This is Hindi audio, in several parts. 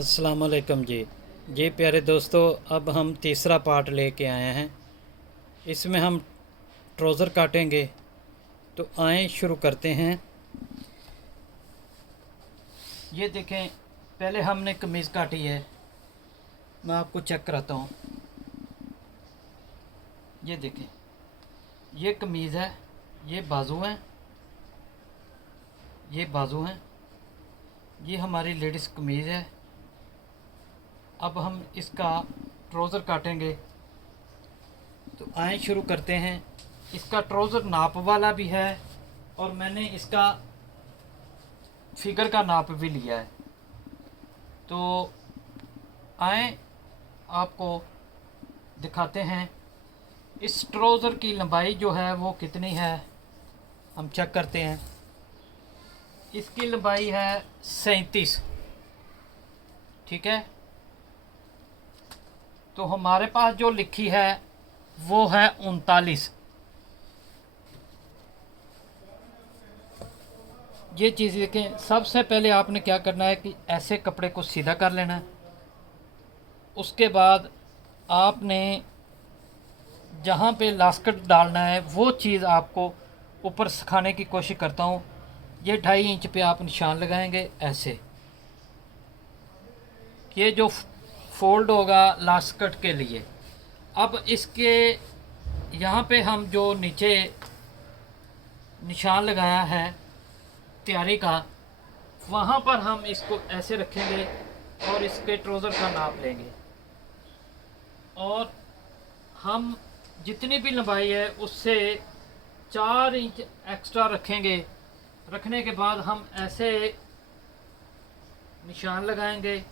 अस्सलाम वालेकुम जी प्यारे दोस्तों, अब हम तीसरा पार्ट लेके आए हैं। इसमें हम ट्राउज़र काटेंगे, तो आए शुरू करते हैं। ये देखें, पहले हमने कमीज़ काटी है। मैं आपको चेक कराता हूँ। ये देखें, ये कमीज़ है, ये बाजू हैं, ये बाजू हैं, ये हमारी लेडीज़ कमीज़ है। अब हम इसका ट्राउज़र काटेंगे, तो आए शुरू करते हैं। इसका ट्राउज़र नाप वाला भी है और मैंने इसका फिगर का नाप भी लिया है। तो आए आपको दिखाते हैं इस ट्राउज़र की लंबाई जो है वो कितनी है, हम चेक करते हैं। इसकी लंबाई है 37, ठीक है। तो हमारे पास जो लिखी है वो है 39। ये चीज़ देखें, सबसे पहले आपने क्या करना है कि ऐसे कपड़े को सीधा कर लेना है। उसके बाद आपने जहाँ पे लास्कट डालना है वो चीज़ आपको ऊपर सिखाने की कोशिश करता हूँ। ये 2.5 इंच पे आप निशान लगाएंगे ऐसे। ये जो फोल्ड होगा लास्कट के लिए। अब इसके यहाँ पे हम जो नीचे निशान लगाया है तैयारी का, वहाँ पर हम इसको ऐसे रखेंगे और इसके ट्राउज़र का नाप लेंगे और हम जितनी भी लंबाई है उससे 4 इंच एक्स्ट्रा रखेंगे। रखने के बाद हम ऐसे निशान लगाएंगे।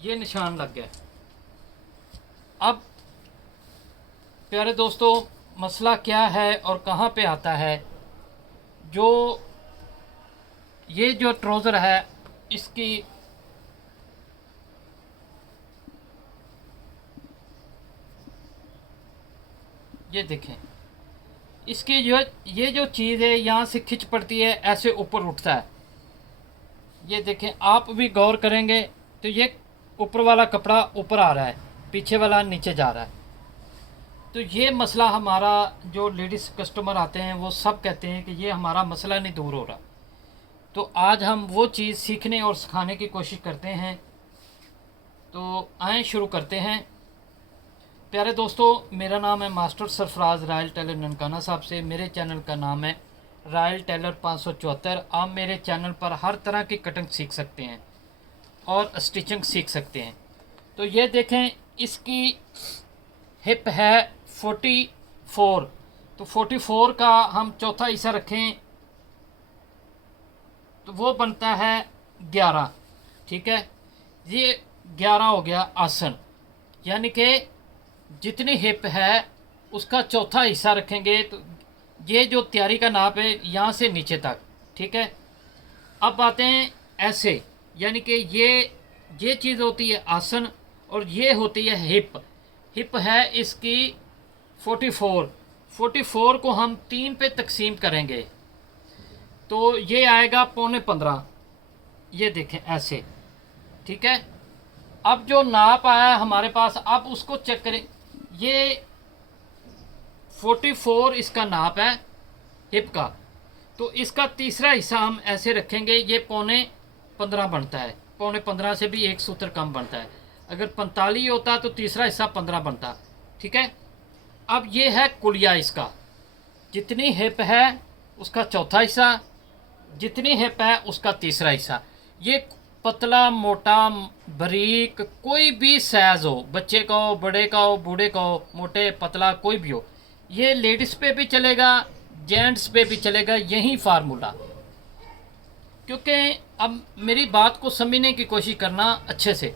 ये निशान लग गया। अब प्यारे दोस्तों, मसला क्या है और कहाँ पे आता है। ये जो ट्राउज़र है इसकी ये देखें, इसकी ये जो चीज़ है यहाँ से खिंच पड़ती है, ऐसे ऊपर उठता है। ये देखें, आप भी गौर करेंगे तो ये ऊपर वाला कपड़ा ऊपर आ रहा है, पीछे वाला नीचे जा रहा है। तो ये मसला हमारा, जो लेडीज़ कस्टमर आते हैं वो सब कहते हैं कि ये हमारा मसला नहीं दूर हो रहा। तो आज हम वो चीज़ सीखने और सिखाने की कोशिश करते हैं। तो आए शुरू करते हैं। प्यारे दोस्तों, मेरा नाम है master Sarfaraz royal tailor Nankana Sahib से। मेरे चैनल का नाम है रायल टेलर 574। आप मेरे चैनल पर हर तरह की कटिंग सीख सकते हैं और स्टिचिंग सीख सकते हैं। तो ये देखें, इसकी हिप है 44। तो 44 का हम चौथा हिस्सा रखें तो वो बनता है 11, ठीक है। ये 11 हो गया आसन, यानी कि जितनी हिप है उसका चौथा हिस्सा रखेंगे। तो ये जो तैयारी का नाप है यहाँ से नीचे तक, ठीक है। अब आते हैं ऐसे, यानी कि ये चीज़ होती है आसन और ये होती है हिप। हिप है इसकी 44 को हम 3 पे तकसीम करेंगे तो ये आएगा 15.25। ये देखें ऐसे, ठीक है। अब जो नाप आया हमारे पास, अब उसको चेक करें। ये 44 इसका नाप है हिप का। तो इसका तीसरा हिस्सा हम ऐसे रखेंगे, ये 15.25 बनता है। 15.25 से भी 1 सूत्र कम बनता है। अगर 45 होता तो तीसरा हिस्सा 15 बनता, ठीक है। अब ये है कुलिया इसका। जितनी हिप है उसका चौथा हिस्सा, जितनी हिप है उसका तीसरा हिस्सा। ये पतला मोटा बारीक कोई भी साइज हो, बच्चे का हो, बड़े का हो, बूढ़े का हो, मोटे पतला कोई भी हो, ये लेडीज़ पे भी चलेगा, जेंट्स पे भी चलेगा, यही फार्मूला। क्योंकि अब मेरी बात को समझने की कोशिश करना अच्छे से,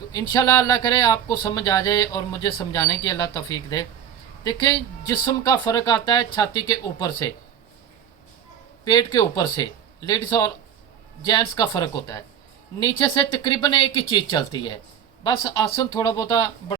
तो इंशाल्लाह अल्लाह करे आपको समझ आ जाए और मुझे समझाने की अल्लाह तौफीक दे। देखें, जिस्म का फ़र्क आता है छाती के ऊपर से, पेट के ऊपर से। लेडीज़ और जेंट्स का फ़र्क होता है। नीचे से तकरीबन एक ही चीज़ चलती है, बस आसन थोड़ा बहुत